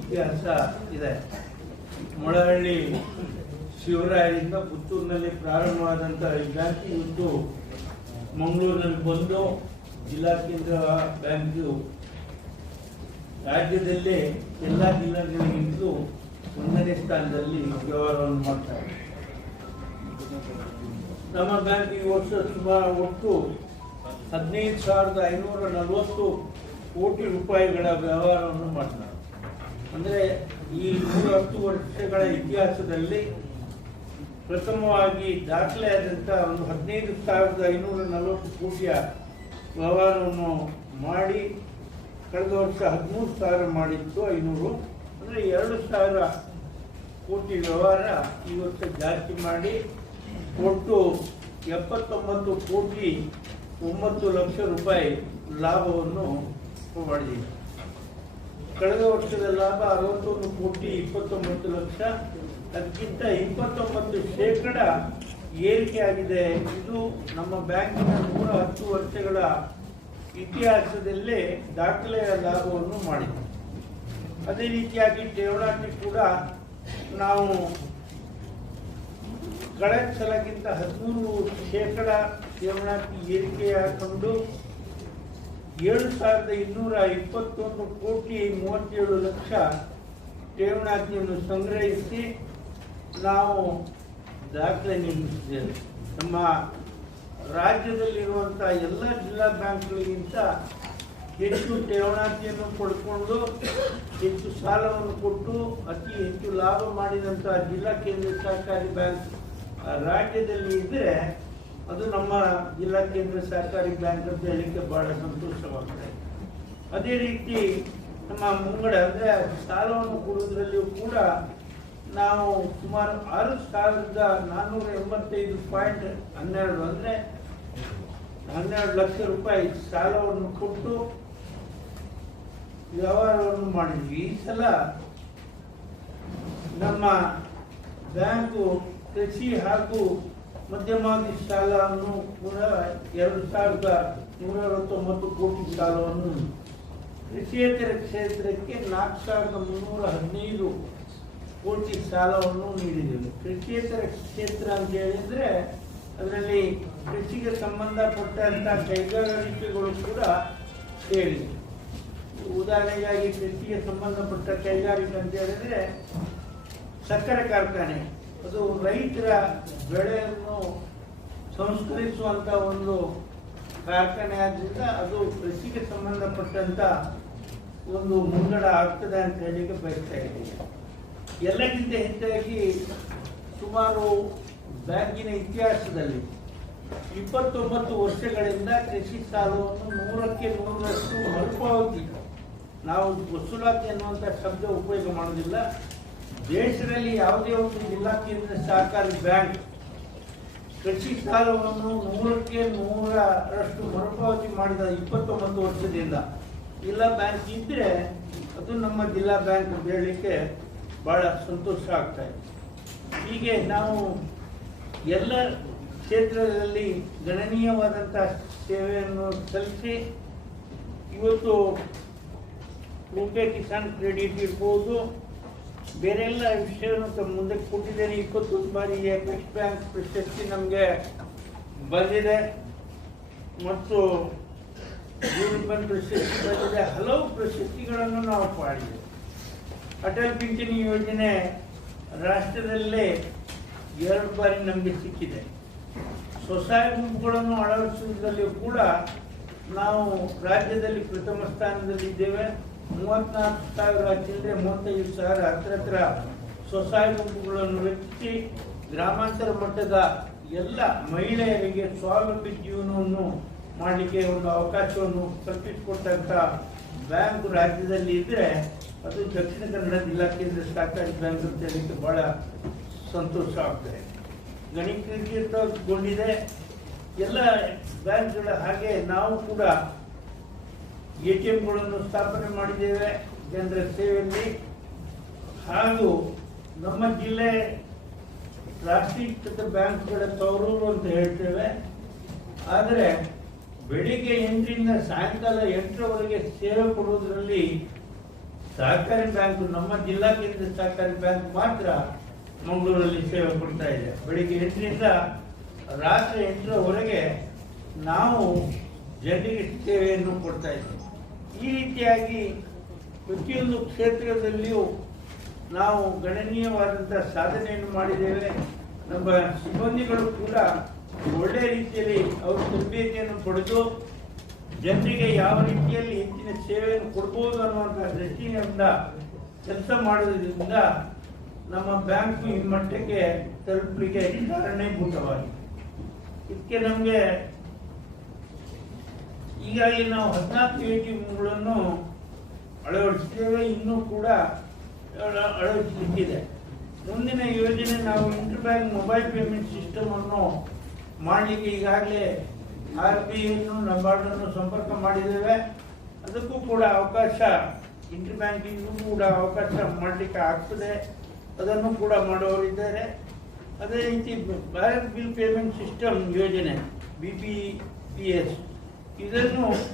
ಇತಿಹಾಸ ಇದೆ. ಮೊಳಹಳ್ಳಿ ಶಿವರಾಯರಿಂದ ಪುತ್ತೂರಿನಲ್ಲಿ ಪ್ರಾರಂಭವಾದಂತಹ ಇಲಾಖೆ ಇವತ್ತು ಮಂಗಳೂರಿನಲ್ಲಿ ಬಂದು ಜಿಲ್ಲಾ ಕೇಂದ್ರ ಬ್ಯಾಂಕು ರಾಜ್ಯದಲ್ಲೇ ಎಲ್ಲ ಜಿಲ್ಲೆಗಳಿಗಿಂತಲೂ ಒಂದನೇ ಸ್ಥಾನದಲ್ಲಿ ವ್ಯವಹಾರವನ್ನು ಮಾಡ್ತಾರೆ ನಮ್ಮ ಬ್ಯಾಂಕ್ ಈ ವರ್ಷ ಸುಮಾರು ಒಟ್ಟು ಹದಿನೈದು ಸಾವಿರದ ಐನೂರ ನಲವತ್ತು ಕೋಟಿ ರೂಪಾಯಿಗಳ ವ್ಯವಹಾರವನ್ನು ಮಾಡ್ತಾರೆ. ಅಂದರೆ ಈ ನೂರ ಹತ್ತು ವರ್ಷಗಳ ಇತಿಹಾಸದಲ್ಲಿ ಪ್ರಥಮವಾಗಿ ದಾಖಲೆಯಾದಂಥ ಒಂದು ಹದಿನೈದು ಸಾವಿರದ ಐನೂರ ನಲವತ್ತು ಕೋಟಿಯ ವ್ಯವಹಾರವನ್ನು ಮಾಡಿ ಕಳೆದ ವರ್ಷ ಹದಿಮೂರು ಸಾವಿರ ಮಾಡಿತ್ತು ಐನೂರು. ಅಂದರೆ ಎರಡು ಸಾವಿರ ಕೋಟಿ ವ್ಯವಹಾರ ಈ ವರ್ಷ ಜಾಸ್ತಿ ಮಾಡಿ ಒಟ್ಟು ಎಪ್ಪತ್ತೊಂಬತ್ತು ಕೋಟಿ ಒಂಬತ್ತು ಲಕ್ಷ ರೂಪಾಯಿ ಲಾಭವನ್ನು ಮಾಡಿದೆ. ಕಳೆದ ವರ್ಷದ ಲಾಭ ಅರವತ್ತೊಂದು ಕೋಟಿ ಇಪ್ಪತ್ತೊಂಬತ್ತು ಲಕ್ಷ. ಅದಕ್ಕಿಂತ ಇಪ್ಪತ್ತೊಂಬತ್ತು ಶೇಕಡ ಏರಿಕೆಯಾಗಿದೆ ಇದು ನಮ್ಮ ಬ್ಯಾಂಕಿನ ನೂರ ಹತ್ತು ವರ್ಷಗಳ ಇತಿಹಾಸದಲ್ಲೇ ದಾಖಲೆಯ ಲಾಭವನ್ನು ಮಾಡಿದೆ. ಅದೇ ರೀತಿಯಾಗಿ ಠೇವಣಿ ಕೂಡ ನಾವು ಕಳೆದ ಸಲಕ್ಕಿಂತ ಹದಿಮೂರು ಶೇಕಡ ಠೇವಣಿ ಏರಿಕೆಯಾಗಿಕೊಂಡು ಕಂಡು ಏಳು ಸಾವಿರದ ಇನ್ನೂರ ಇಪ್ಪತ್ತೊಂದು ಕೋಟಿ ಮೂವತ್ತೇಳು ಲಕ್ಷ ಠೇವಣಾಜ್ಞೆಯನ್ನು ಸಂಗ್ರಹಿಸಿ ನಾವು ದಾಖಲೆ ನಿರ್ಮಿಸಿದ್ದೇವೆ. ನಮ್ಮ ರಾಜ್ಯದಲ್ಲಿರುವಂಥ ಎಲ್ಲ ಜಿಲ್ಲಾ ಬ್ಯಾಂಕ್ಗಳಿಗಿಂತ ಹೆಚ್ಚು ಠೇವಣಾಜ್ಞೆಯನ್ನು ಪಡ್ಕೊಂಡು ಹೆಚ್ಚು ಸಾಲವನ್ನು ಕೊಟ್ಟು ಅತಿ ಹೆಚ್ಚು ಲಾಭ ಮಾಡಿದಂಥ ಜಿಲ್ಲಾ ಕೇಂದ್ರ ಸಹಕಾರಿ ಬ್ಯಾಂಕ್ ರಾಜ್ಯದಲ್ಲಿ ಇದ್ದರೆ ಅದು ನಮ್ಮ ಜಿಲ್ಲಾ ಕೇಂದ್ರ ಸಹಕಾರಿ ಬ್ಯಾಂಕ್ ಅಂತ ಹೇಳಲಿಕ್ಕೆ ಬಹಳ ಸಂತೋಷವಾಗ್ತದೆ. ಅದೇ ರೀತಿ ನಮ್ಮ ಮುಂಗಡ ಅಂದರೆ ಸಾಲವನ್ನು ಕೊಡುವುದರಲ್ಲಿಯೂ ಕೂಡ ನಾವು ಸುಮಾರು ಆರು ಸಾವಿರದ ನಾನ್ನೂರ ಎಂಬತ್ತೈದು ಪಾಯಿಂಟ್ ಹನ್ನೆರಡು ಅಂದರೆ ಹನ್ನೆರಡು ಲಕ್ಷ ರೂಪಾಯಿ ಸಾಲವನ್ನು ಕೊಟ್ಟು ವ್ಯವಹಾರವನ್ನು ಮಾಡಿದ್ವಿ. ಈ ಸಲ ನಮ್ಮ ಬ್ಯಾಂಕು ಕೃಷಿ ಹಾಗೂ ಮಧ್ಯಮಾವಧಿ ಸಾಲವನ್ನು ಕೂಡ ಎರಡು ಸಾವಿರದ ನೂರ ಅರವತ್ತೊಂಬತ್ತು ಕೋಟಿ ಸಾಲವನ್ನು ಕೃಷಿಯೇತರ ಕ್ಷೇತ್ರಕ್ಕೆ ನಾಲ್ಕು ಸಾವಿರದ ಮುನ್ನೂರ ಹದಿನೈದು ಕೋಟಿ ಸಾಲವನ್ನು ನೀಡಿದೆವು. ಕೃಷಿಯೇತರ ಕ್ಷೇತ್ರ ಅಂತ ಹೇಳಿದ್ರೆ ಅದರಲ್ಲಿ ಕೃಷಿಗೆ ಸಂಬಂಧಪಟ್ಟಂತ ಕೈಗಾರಿಕೆಗಳು ಕೂಡ ಸೇರಿವೆ ಉದಾಹರಣೆಗಾಗಿ ಕೃಷಿಗೆ ಸಂಬಂಧಪಟ್ಟ ಕೈಗಾರಿಕೆ ಅಂತ ಹೇಳಿದರೆ ಸಕ್ಕರೆ ಕಾರ್ಖಾನೆ. ಅದು ರೈತರ ಬೆಳೆಯನ್ನು ಸಂಸ್ಕರಿಸುವಂತ ಒಂದು ಕಾರ್ಖಾನೆ ಆದ್ರಿಂದ ಅದು ಕೃಷಿಗೆ ಸಂಬಂಧಪಟ್ಟಂತ ಒಂದು ಮುಂಗಡ ಆಗ್ತದೆ ಅಂತ ಹೇಳಿಕ್ಕೆ ಬಯಸ್ತಾ ಇದ್ದೀನಿ. ಎಲ್ಲಕ್ಕಿಂತ ಹೆಚ್ಚಾಗಿ ಸುಮಾರು ಬ್ಯಾಂಕಿನ ಇತಿಹಾಸದಲ್ಲಿ ಇಪ್ಪತ್ತೊಂಬತ್ತು ವರ್ಷಗಳಿಂದ ಕೃಷಿ ಸಾಲವನ್ನು ನೂರಕ್ಕೆ ನೂರರಷ್ಟು ಮರುಪಾವತಿ ನಾವು ವಸೂಲಾತಿ ಅನ್ನುವಂಥ ಶಬ್ದ ಉಪಯೋಗ ಮಾಡೋದಿಲ್ಲ ದೇಶದಲ್ಲಿ ಯಾವುದೇ ಒಂದು ಜಿಲ್ಲಾ ಕೇಂದ್ರ ಸಹಕಾರಿ ಬ್ಯಾಂಕ್ ಕೃಷಿ ಸಾಲವನ್ನು ನೂರಕ್ಕೆ ನೂರರಷ್ಟು ಮರುಪಾವತಿ ಮಾಡಿದ ಇಪ್ಪತ್ತೊಂಬತ್ತು ವರ್ಷದಿಂದ ಜಿಲ್ಲಾ ಬ್ಯಾಂಕ್ ಇದ್ದರೆ ಅದು ನಮ್ಮ ಜಿಲ್ಲಾ ಬ್ಯಾಂಕ್ ಅಂತ ಹೇಳಲಿಕ್ಕೆ ಬಹಳ ಸಂತೋಷ ಆಗ್ತಾ ಇದೆ. ಹೀಗೆ ನಾವು ಎಲ್ಲ ಕ್ಷೇತ್ರದಲ್ಲಿ ಗಣನೀಯವಾದಂಥ ಸೇವೆಯನ್ನು ಸಲ್ಲಿಸಿ ಇವತ್ತು ರೂಪೆ ಕಿಸಾನ್ ಕ್ರೆಡಿಟ್ ಇರ್ಬೋದು ಬೇರೆ ಎಲ್ಲ ವಿಷಯವನ್ನು ಮುಂದಕ್ಕೆ ಕೊಟ್ಟಿದ್ದೇನೆ ಇಪ್ಪತ್ತೊಂದು ಬಾರಿಗೆ ಬೆಸ್ಟ್ ಬ್ಯಾಂಕ್ ಪ್ರಶಸ್ತಿ ನಮಗೆ ಬಂದಿದೆ. ಮತ್ತು ಯೂನಿಪನ್ ಪ್ರಶಸ್ತಿ ಬಂದಿದೆ. ಹಲವು ಪ್ರಶಸ್ತಿಗಳನ್ನು ನಾವು ಪಾಡಿದ್ದೇವೆ ಅಟಲ್ ಪಿಂಚಣಿ ಯೋಜನೆ ರಾಷ್ಟ್ರದಲ್ಲೇ ಎರಡು ಬಾರಿ ನಮಗೆ ಸಿಕ್ಕಿದೆ. ಸ್ವಸಹಾಯ ಗುಂಪುಗಳನ್ನು ಅಳವಡಿಸುವುದರಲ್ಲಿಯೂ ಕೂಡ ನಾವು ರಾಜ್ಯದಲ್ಲಿ ಪ್ರಥಮ ಸ್ಥಾನದಲ್ಲಿದ್ದೇವೆ. ಮೂವತ್ನಾಲ್ಕು ಸಾವಿರ ಚಿಲ್ಲರೆ ಮೂವತ್ತೈದು ಸಾವಿರ, ಹತ್ರ ಹತ್ರ ಸ್ವಸಹಾಯ ಗುಂಪುಗಳನ್ನು ರಚಿಸಿ ಗ್ರಾಮಾಂತರ ಮಟ್ಟದ ಎಲ್ಲ ಮಹಿಳೆಯರಿಗೆ ಸ್ವಾವಲಂಬಿ ಜೀವನವನ್ನು ಮಾಡಲಿಕ್ಕೆ ಒಂದು ಅವಕಾಶವನ್ನು ಕಲ್ಪಿಸಿಕೊಟ್ಟಂಥ ಬ್ಯಾಂಕ್ ರಾಜ್ಯದಲ್ಲಿ ಇದ್ದರೆ ಅದು ದಕ್ಷಿಣ ಕನ್ನಡ ಜಿಲ್ಲಾ ಕೇಂದ್ರ ಸಹಕಾರಿ ಬ್ಯಾಂಕ್ ಅಂತ ಹೇಳಲಿಕ್ಕೆ ಭಾಳ ಸಂತೋಷ ಆಗ್ತದೆ. ಗಣಕೀಕೃತಗೊಂಡಿದೆ ಎಲ್ಲ ಬ್ಯಾಂಕ್ಗಳ ಹಾಗೆ ನಾವು ಕೂಡ ಎ ಟಿ ಎಂಗಳನ್ನು ಸ್ಥಾಪನೆ ಮಾಡಿದ್ದೇವೆ ಜನರ ಸೇವೆಯಲ್ಲಿ. ಹಾಗೂ ನಮ್ಮ ಜಿಲ್ಲೆ ರಾಷ್ಟ್ರೀಕೃತ ಬ್ಯಾಂಕ್ಗಳ ತವರೂರು ಅಂತ ಹೇಳ್ತೇವೆ. ಆದರೆ ಬೆಳಿಗ್ಗೆ ಎಂಟರಿಂದ ಸಾಯಂಕಾಲ ಎಂಟರವರೆಗೆ ಸೇವೆ ಕೊಡುವುದರಲ್ಲಿ ಸಹಕಾರಿ ಬ್ಯಾಂಕ್, ನಮ್ಮ ಜಿಲ್ಲಾ ಕೇಂದ್ರ ಸಹಕಾರಿ ಬ್ಯಾಂಕ್ ಮಾತ್ರ ಮಂಗಳೂರಲ್ಲಿ ಸೇವೆ ಕೊಡ್ತಾ ಇದೆ. ಬೆಳಿಗ್ಗೆ ಎಂಟರಿಂದ ರಾತ್ರಿ ಎಂಟರವರೆಗೆ ನಾವು ಜನರಿಗೆ ಸೇವೆಯನ್ನು ಕೊಡ್ತಾ ಇದ್ದೇವೆ. ಈ ರೀತಿಯಾಗಿ ಪ್ರತಿಯೊಂದು ಕ್ಷೇತ್ರದಲ್ಲಿಯೂ ನಾವು ಗಣನೀಯವಾದಂಥ ಸಾಧನೆಯನ್ನು ಮಾಡಿದ್ದೇವೆ. ನಮ್ಮ ಸಿಬ್ಬಂದಿಗಳು ಕೂಡ ಒಳ್ಳೆಯ ರೀತಿಯಲ್ಲಿ ಅವರು ತರಬೇತಿಯನ್ನು ಪಡೆದು ಜನರಿಗೆ ಯಾವ ರೀತಿಯಲ್ಲಿ ಹೆಚ್ಚಿನ ಸೇವೆಯನ್ನು ಕೊಡ್ಬೋದು ಅನ್ನುವಂಥ ದೃಷ್ಟಿಯಿಂದ ಕೆಲಸ ಮಾಡೋದ್ರಿಂದ ನಮ್ಮ ಬ್ಯಾಂಕು ಈ ಮಟ್ಟಕ್ಕೆ ತಲುಪಲಿಕ್ಕೆ ಕಾರಣೀಭೂತವಾಗಿದೆ. ಇದಕ್ಕೆ ನಮಗೆ ಈಗಾಗಲೇ ನಾವು ಹದಿನಾಲ್ಕು ಎ ಟಿ ಎಂಗಳನ್ನು ಅಳವಡಿಸಿದ್ದೇವೆ. ಇನ್ನೂ ಕೂಡ ಅಳವಡಿಸಿದೆ ಮುಂದಿನ ಯೋಜನೆ ನಾವು inter bank mobile payment system ಅನ್ನು ಮಾಡಲಿಕ್ಕೆ ಈಗಾಗಲೇ ಆರ್ ಬಿ ಅನ್ನು ನಬಾರ್ಡನ್ನು ಸಂಪರ್ಕ ಮಾಡಿದ್ದೇವೆ. ಅದಕ್ಕೂ ಕೂಡ ಅವಕಾಶ ಇಂಟರ್ ಬ್ಯಾಂಕಿಂಗೂ ಕೂಡ ಅವಕಾಶ ಮಾಡಲಿಕ್ಕೆ ಆಗ್ತದೆ. ಅದನ್ನು ಕೂಡ ಮಾಡುವವರಿದ್ದಾರೆ ಅದೇ ರೀತಿ ಭಾರತ್ ಬಿಲ್ ಪೇಮೆಂಟ್ ಸಿಸ್ಟಮ್ ಯೋಜನೆ, B P P S. You?